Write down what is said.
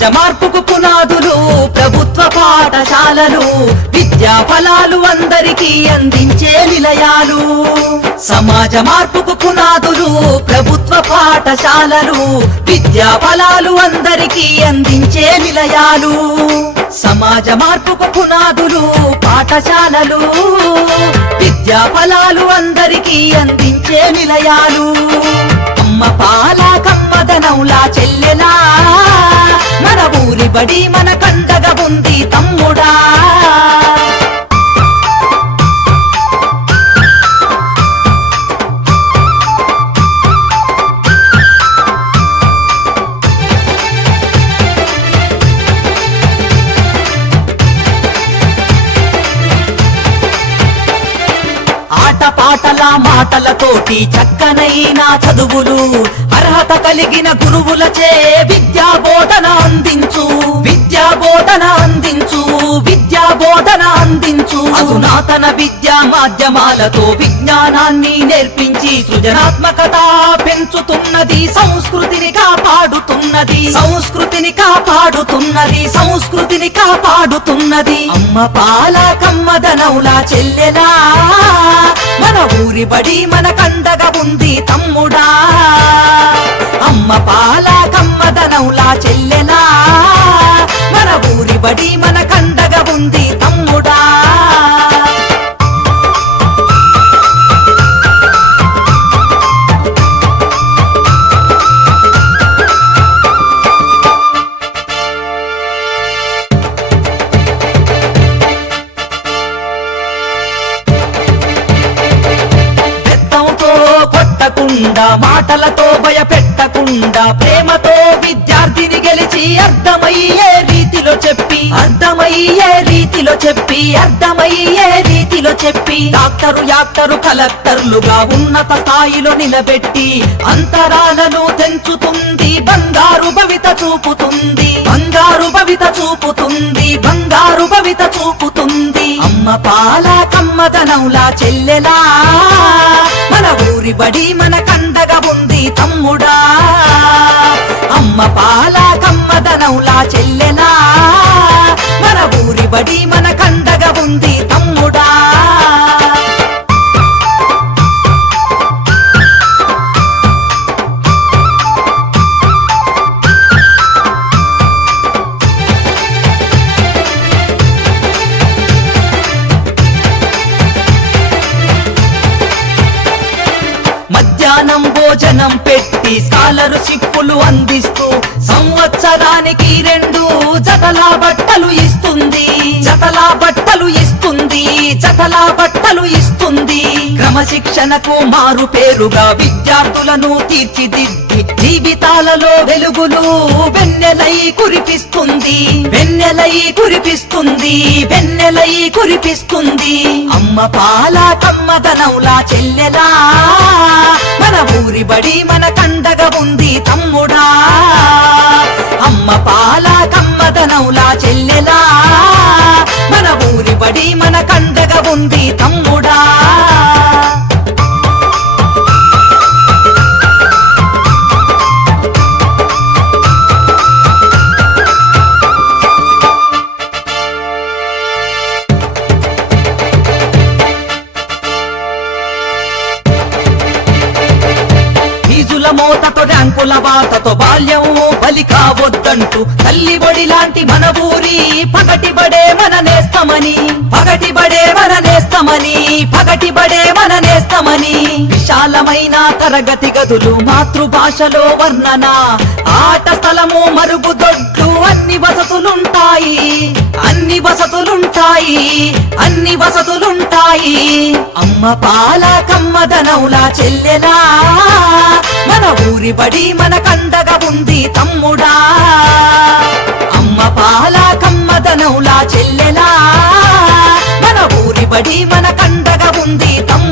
సమాజ మార్పుకు పునాదులు ప్రభుత్వ పాఠశాలలు, విద్యా ఫలాలు అందరికీ అందించే నిలయాలు. సమాజ మార్పుకు పునాదులు ప్రభుత్వ పాఠశాలలు, విద్యా ఫలాలు అందరికీ అందించే నిలయాలు. సమాజ మార్పుకు పునాదులు పాఠశాలలు, విద్యా ఫలాలు అందరికీ అందించే నిలయాలు. అమ్మ పాల కమ్మదనౌలా చెల్లెలా, మన ఊరి బడి మన కండగా ఉంది తమ్ముడా. పాటల మాటలతోటి చక్కనైన చదువులు, అర్హత కలిగిన గురువులచే విద్యా బోధన అందించు, విద్యా బోధన అందించు, విద్యా బోధన అందించు. అధునాతన విద్యా మాధ్యమాలతో విజ్ఞానాన్ని నేర్పించి సృజనాత్మకత పెంచుతున్నది, సంస్కృతిని కాపాడుతున్నది, సంస్కృతిని కాపాడుతున్నది, సంస్కృతిని కాపాడుతున్నది. అమ్మ పాల కమ్మదనౌలా చెల్లెలా, మన ఊరి బడి మన కండగా ఉంది తమ్ముడా. అమ్మ పాల కమ్మదనౌలా చెల్లెలా, మన ఊరి బడి మన కండగా ఉంది తమ్ముడా. మాటలతో భయపెట్టకుండా ప్రేమతో విద్యార్థిని గెలిచి అర్థమయ్యే రీతిలో చెప్పి, అర్థమయ్యే రీతిలో చెప్పి, అర్థమయ్యే రీతిలో చెప్పి డాక్టరు యాక్టరు కలెక్టర్లుగా ఉన్నత స్థాయిలో నిలబెట్టి అంతరాలను తెంచుతుంది, బంగారు భవిత చూపుతుంది, బంగారు భవిత చూపుతుంది, బంగారు భవిత చూపుతుంది. అమ్మ పాల కమ్మదనౌలా చెల్లెలా, మన ఊరి బడి మన కండగా ఉంది తమ్ముడా. అమ్మ పాల కమ్మదనౌలా చెల్లెలా, మన ఊరి బడి మన కండగా ఉంది తమ్ముడా. మధ్యాహ్నం భోజనం పెట్టి స్కాలర్షిప్పులు అందిస్తూ సంవత్సరానికి 2 జతల బట్టలు ఇస్తుంది, జతల బట్టలు ఇస్తుంది, జతల బట్టలు ఇస్తుంది. క్రమశిక్షణకు మారు పేరుగా విద్యార్థులను తీర్చిదిద్ది జీవితాలలో వెలుగులు వెన్నెలై కురిపిస్తుంది, వెన్నెలై కురిపిస్తుంది, వెన్నెలై కురిపిస్తుంది. అమ్మ పాల కమ్మదనౌలా చెల్లెలా, మన ఊరి బడి మన కండగా ఉంది తమ్ముడా. అమ్మ పాల కమ్మదనౌలా చెల్లెలా, మన ఊరి బడి మన కండగా ఉంది తమ్ముడా. మోతతో ర్యాంకుల వాతతో బాల్యము బలి కావద్దంటూ తల్లి బడి లాంటి మన ఊరి పగటిబడే మన నేస్తమని, పగటిబడే మన నేస్తమని, పగటిబడే మన నేస్తమని. విశాలమైన తరగతి గదులు, మాతృభాషలో వర్ణన, ఆట స్థలము, మరుగుదొడ్లు, అన్ని వసతులుంటాయి, అన్ని వసతులుంటాయి, అన్ని వసతులుంటాయి. అమ్మ పాల కమ్మదనౌలా చెల్లెలా, మన ఊరి బడి మన కండగా ఉంది తమ్ముడా. అమ్మ పాల కమ్మదనౌలా చెల్లెలా, మన ఊరి బడి మన కండగా ఉంది తమ్ముడా.